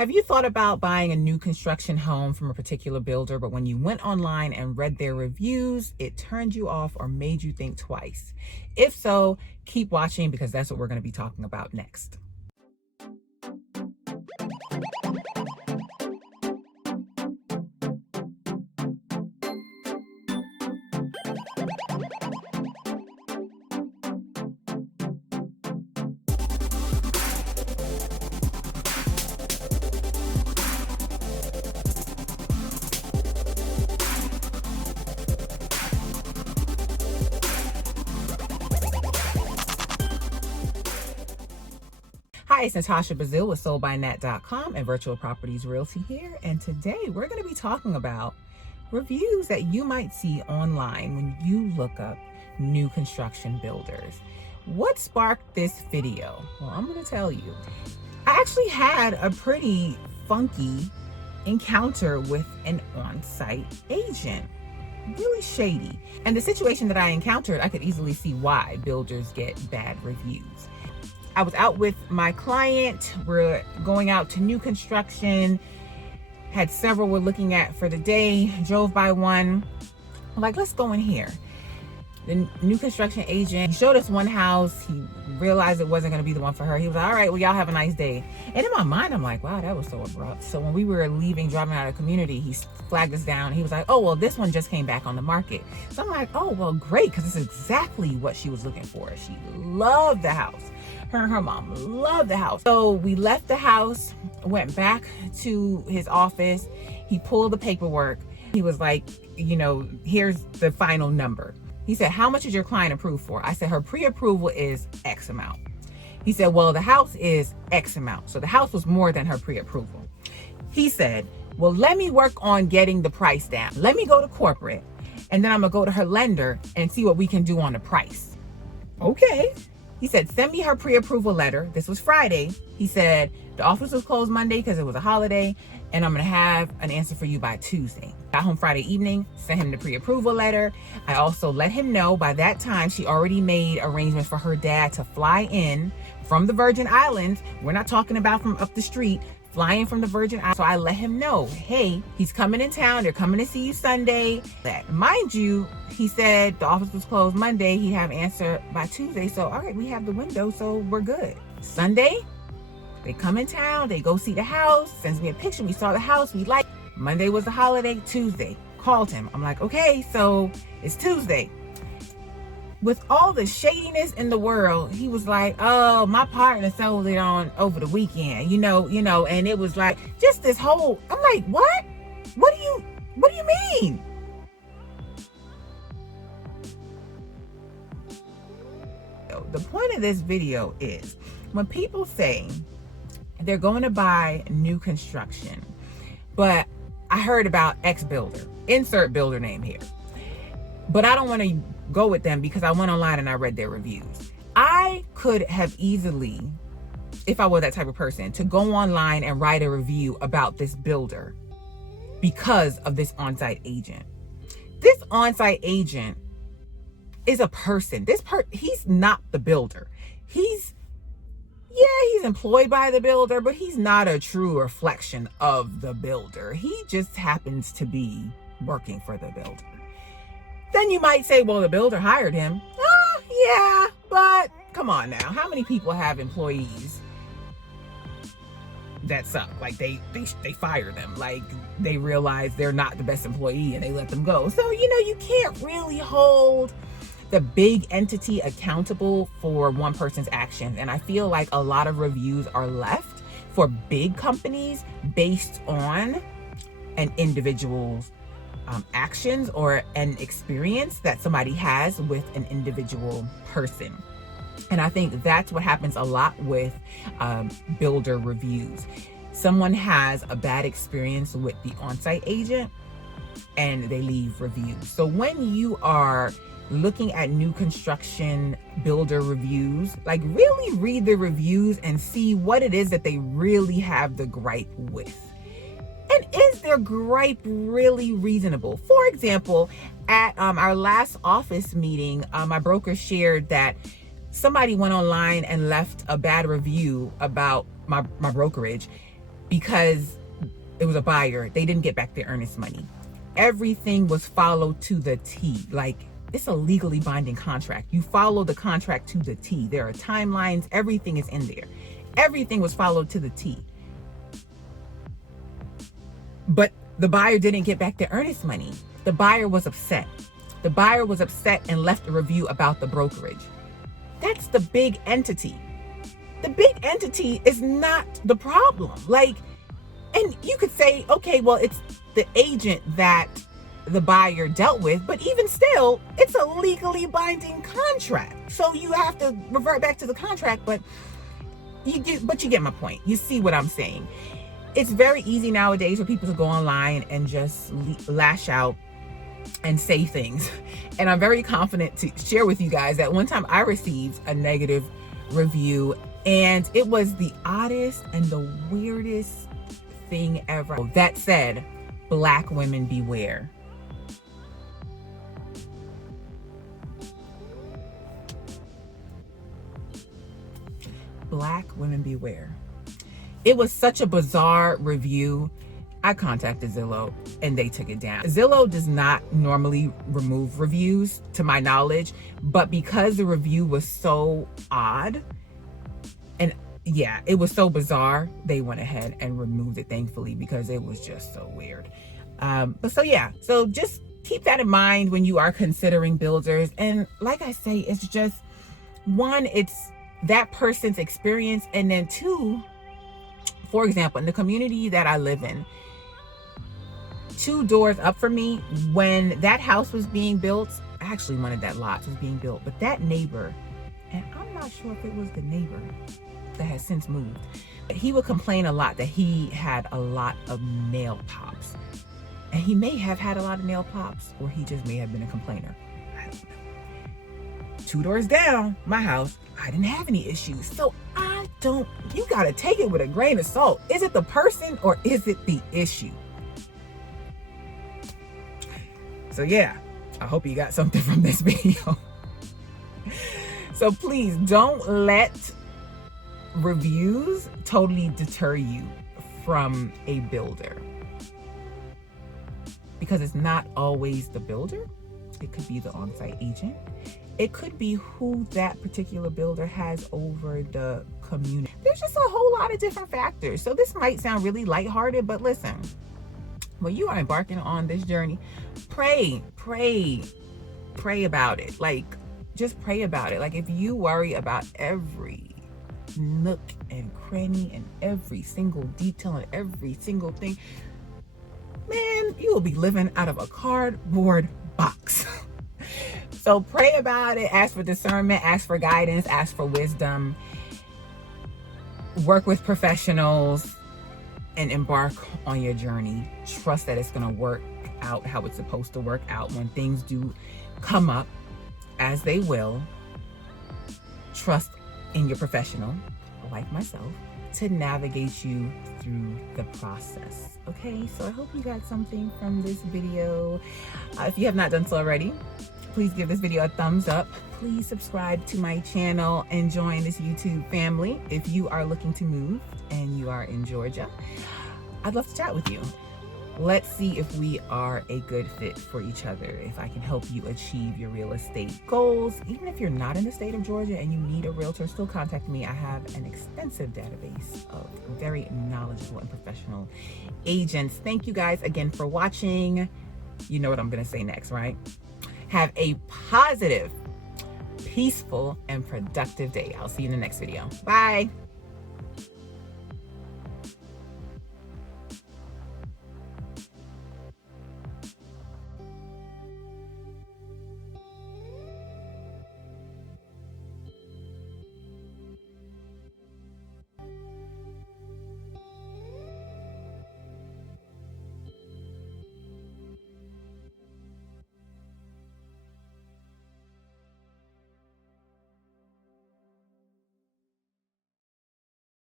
Have you thought about buying a new construction home from a particular builder, but when you went online and read their reviews, it turned you off or made you think twice? If so, keep watching because that's what we're going to be talking about next. Hi, it's Natasha Brazil with SoldByNat.com and Virtual Properties Realty here. And today we're going to be talking about reviews that you might see online when you look up new construction builders. What sparked this video? Well, I'm going to tell you. I actually had a pretty funky encounter with an on-site agent. Really shady. And the situation that I encountered, I could easily see why builders get bad reviews. I was out with my client. We're going out to new construction. Had several we're looking at for the day. Drove by one. I'm like, let's go in here. The new construction agent showed us one house. He realized it wasn't going to be the one for her. He was like, all right, well, y'all have a nice day. And in my mind, I'm like, wow, that was so abrupt. So when we were leaving, driving out of the community, he flagged us down. He was like, oh, well, this one just came back on the market. So I'm like, oh, well, great, because it's exactly what she was looking for. She loved the house. Her and her mom loved the house. So we left the house, went back to his office. He pulled the paperwork. He was like, you know, here's the final number. He said, how much is your client approved for? I said, her pre-approval is X amount. He said, well, the house is X amount. So the house was more than her pre-approval. He said, well, let me work on getting the price down. Let me go to corporate, and then I'm gonna go to her lender and see what we can do on the price. Okay. He said, send me her pre-approval letter. This was Friday. He said, the office was closed Monday because it was a holiday, and I'm gonna have an answer for you by Tuesday. Got home Friday evening, sent him the pre-approval letter. I also let him know by that time she already made arrangements for her dad to fly in from the Virgin Islands. We're not talking about from up the street, flying from the Virgin Islands. So I let him know, hey, he's coming in town. They're coming to see you Sunday. That, mind you, he said the office was closed Monday. He'd have an answer by Tuesday. So, all right, we have the window, so we're good. Sunday, they come in town. They go see the house. Sends me a picture. We saw the house. We like. Monday was the holiday. Tuesday, called him. I'm like, okay, so it's Tuesday. With all the shadiness in the world, he was like, oh, my partner sold it on over the weekend, you know, and it was like just this whole, I'm like, what? What do you mean? The point of this video is when people say they're going to buy new construction, but I heard about X builder, insert builder name here, but I don't want to go with them because I went online and I read their reviews. I could have easily, if I were that type of person, to go online and write a review about this builder because of this on-site agent. This on-site agent is a person. He's not the builder. He's employed by the builder, but he's not a true reflection of the builder. He just happens to be working for the builder. Then you might say, well, the builder hired him. Yeah, but come on now. How many people have employees that suck? Like they fire them. Like they realize they're not the best employee and they let them go. So, you can't really hold the big entity accountable for one person's actions. And I feel like a lot of reviews are left for big companies based on an individual's actions or an experience that somebody has with an individual person. And I think that's what happens a lot with builder reviews. Someone has a bad experience with the on-site agent and they leave reviews. So when you are looking at new construction builder reviews, like really read the reviews and see what it is that they really have the gripe with. And is their gripe really reasonable? For example, at our last office meeting, my broker shared that somebody went online and left a bad review about my brokerage because it was a buyer, they didn't get back their earnest money. Everything was followed to the T. Like, it's a legally binding contract. You follow the contract to the T. There are timelines. Everything is in there. Everything was followed to the T. But the buyer didn't get back their earnest money. The buyer was upset. The buyer was upset and left a review about the brokerage. That's the big entity. The big entity is not the problem. Like, and you could say, okay, well, it's the agent that the buyer dealt with, but even still, it's a legally binding contract. So you have to revert back to the contract, but you get my point. You see what I'm saying? It's very easy nowadays for people to go online and just lash out and say things. And I'm very confident to share with you guys that one time I received a negative review, and it was the oddest and the weirdest thing ever. That said, Black women beware. Black women beware. It was such a bizarre review. I contacted Zillow and they took it down. Zillow does not normally remove reviews, to my knowledge, but because the review was so odd, and yeah, it was so bizarre, they went ahead and removed it, thankfully, because it was just so weird. So just keep that in mind when you are considering builders. And like I say, it's just, one, it's that person's experience, and then two, for example, in the community that I live in, 2 doors up from me, when that house was being built, actually one of that lots was being built, but that neighbor, and I'm not sure if it was the neighbor that has since moved, but he would complain a lot that he had a lot of nail pops. And he may have had a lot of nail pops, or he just may have been a complainer. I don't know. 2 doors down, my house, I didn't have any issues. So you gotta take it with a grain of salt. Is it the person or is it the issue? So yeah, I hope you got something from this video. So please don't let reviews totally deter you from a builder, because it's not always the builder. It could be the on-site agent. It could be who that particular builder has over the community. There's just a whole lot of different factors. So this might sound really lighthearted, but listen, when you are embarking on this journey, pray about it. Like, just pray about it. Like, if you worry about every nook and cranny and every single detail and every single thing, man, you will be living out of a cardboard box. So pray about it, ask for discernment, ask for guidance, ask for wisdom, work with professionals, and embark on your journey. Trust that it's going to work out how it's supposed to work out when things do come up, as they will. Trust in your professional, like myself, to navigate you through the process. Okay, so I hope you got something from this video. If you have not done so already, please give this video a thumbs up. Please subscribe to my channel and join this YouTube family. If you are looking to move and you are in Georgia, I'd love to chat with you. Let's see if we are a good fit for each other, if I can help you achieve your real estate goals. Even if you're not in the state of Georgia and you need a realtor, still contact me. I have an extensive database of very knowledgeable and professional agents. Thank you guys again for watching. You know what I'm going to say next, right? Have a positive, peaceful, and productive day. I'll see you in the next video. Bye.